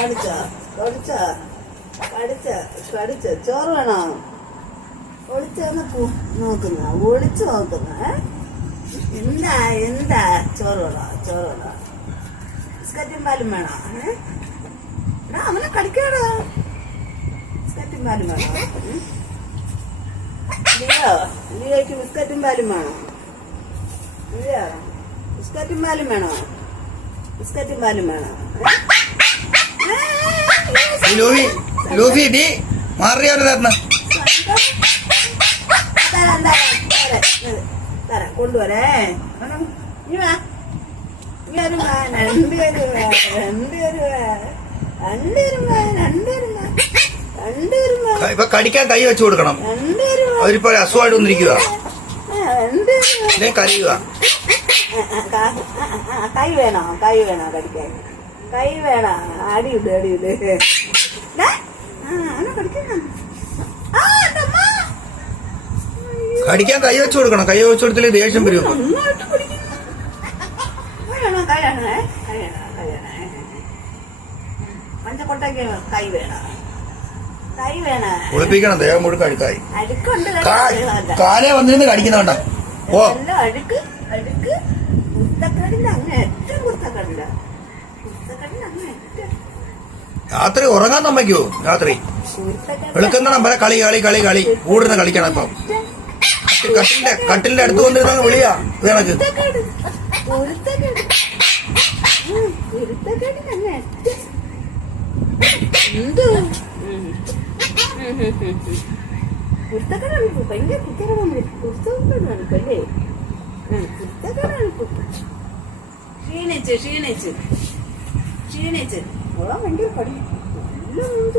കടിച്ച കടിച്ച കടിച്ച കടിച്ച ചോറ് വേണോ? ഒളിച്ചെന്ന് നോക്കുന്ന ഒളിച്ചു നോക്കുന്ന എന്താ എന്താ? ചോറ് വേണോ? ചോറ് വേണോ? ബിസ്ക്കറ്റും പാലും വേണോ? എടാ അവനെ കടിക്കാടോ. ബിസ്ക്കറ്റും പാലും വേണോ? ലിയോ ലിയോയ്ക്ക് ബിസ്ക്കറ്റും പാലും വേണോ? ലിയോ ബിസ്ക്കറ്റും പാലും വേണോ? ബിസ്ക്കറ്റും പാലും വേണോ? ലൂഫി ലൂഫി ബി മാറിയവരെ തരണം. തരാം തരാം തരാം തരാം കൊണ്ടുവരേ രണ്ടുപേരും ഇപ്പൊ കടിക്കാൻ കൈ വെച്ചു കൊടുക്കണം. അവരിപ്പോ അസുഖമായിട്ട് വന്നിരിക്കുക കരയുക കൈ വേണോ? കൈ വേണോ കടിക്കാൻ? കൈ വേണ. അടിയുണ്ട് അടിയുണ്ട് കടിക്കാൻ കൈ വെച്ചു കൊടുക്കണം. കൈ വെച്ചു കൊടുത്തില്ലേ ദേഷ്യം വരും. കൈ വേണം, കുളിപ്പിക്കണം. ദേഹം മുഴുക്ക അഴുക്കായി. കാലേ വന്നിരുന്ന് കടിക്കുന്നുണ്ട ഓ അഴുക്ക് അഴുക്ക്. കുത്തക്കടിന്റെ അങ്ങ് ഏറ്റവും കുത്തക്കടില്ല രാത്രി ഉറങ്ങാൻ നമ്മയ്ക്കോ രാത്രി. കുരുത്തക്കടിന്റെ നമ്മളെ കളി കളി കളി കളി. കൂടുന്ന കളിക്കണം ഇപ്പം. കട്ടിന്റെ കട്ടിലിന്റെ കട്ടിലിന്റെ അടുത്ത് വന്നിരുന്ന വിളിയാ ഇത് ക്ഷീണിച്ച് ക്ഷീണിച്ച്. ക്ഷീണിച്ച് ഓളാ ഭയങ്കര കടി നല്ല ഉണ്ട്.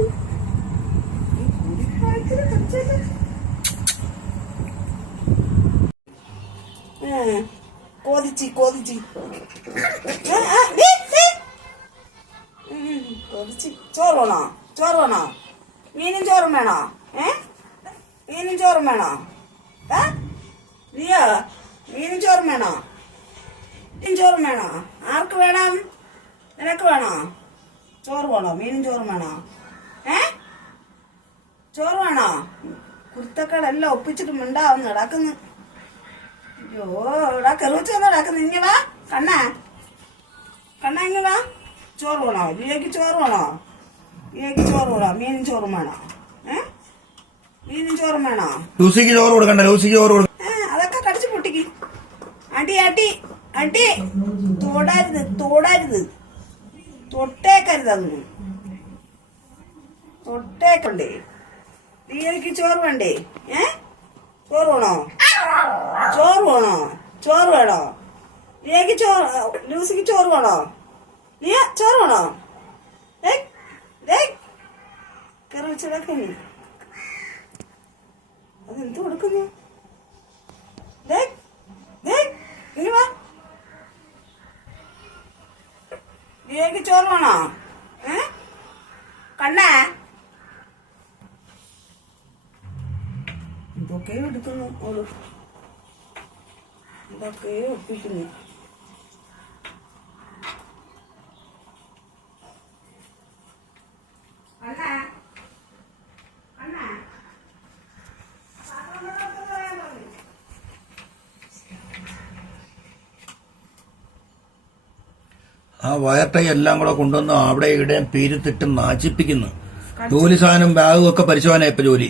ഈ കുടിക്കാഴ്ചയിൽ കടിച്ചാൽ ഏ, കൊതിച്ച് കൊതിച്ച്. ആ, ആ, ദേ, ദേ. ഉം, കൊതിച്ച്. ചോറ് വേണോ? ചോറ് വേണോ? മീനും ചോറും വേണോ? ഏ? മീനും ചോറും വേണോ? ഏ? നീയോ? മീനും ചോറും വേണോ? മീനും ചോറും വേണോ? ആർക്ക് വേണം? നിനക്ക് വേണോ? ചോറ് വേണോ? മീനും ചോറും വേണോ? ഏ? ചോറ് വേണോ? കുരുത്തക്കാടെല്ലാം ഒപ്പിച്ചിട്ട് മിണ്ടാവുന്നു. നടക്കുന്നു അയ്യോ ഇടാ കെറുവച്ച് വന്നാ ഇടാക്കുന്നു ഇങ്ങ വാ കണ്ണാ. കണ്ണ ഇങ്ങ വാ. ചോറ് വേണോ? ലിയക്ക് ചോറ് വേണോ? ലിയക്ക് ചോറ് വേണോ? മീനും ചോറും വേണോ? ഏ? മീനും ചോറും വേണോ? ലൂസിക്ക് ചോറ് കൊടുക്കണ്ട ലൂസിക്ക് ചോറ് കൊടുക്ക. ഏ അതൊക്കെ കടിച്ചു പൊട്ടിക്ക്. അടി അടി അടി. തൊടരുത് തൊടരുത്. തൊട്ടേക്കരുത് അതൊന്നും തൊട്ടേക്കണ്ടേ? ലിയക്ക് ചോറ് വേണ്ടേ? ഏ? ചോറ് വേണോ? ചോറ് വേണോ? ചോറ് വേണോ? ലിയക്ക് ചോറ് ലൂസിക്ക് ചോറ് വേണോ? നീ ചോറ് വേണോ? കറി വെച്ചിടക്കേ അതെന്ത് കൊടുക്കുന്നു? ലിയക്ക് ചോറ് വേണോ? ഏ? കണ്ണേ. ഇതൊക്കെ എടുക്കുന്നു ഓൾ. ഇതൊക്കെ ഒപ്പിക്കുന്നു. ആ വയർട്ടൈ എല്ലാം കൂടെ കൊണ്ടുവന്ന് അവിടെ ഇവിടെയും പീരിത്തിട്ട് നാച്ചിപ്പിക്കുന്നു ജോലി സാധനം ബാഗും ഒക്കെ പരിശോധന ഇപ്പൊ ജോലി.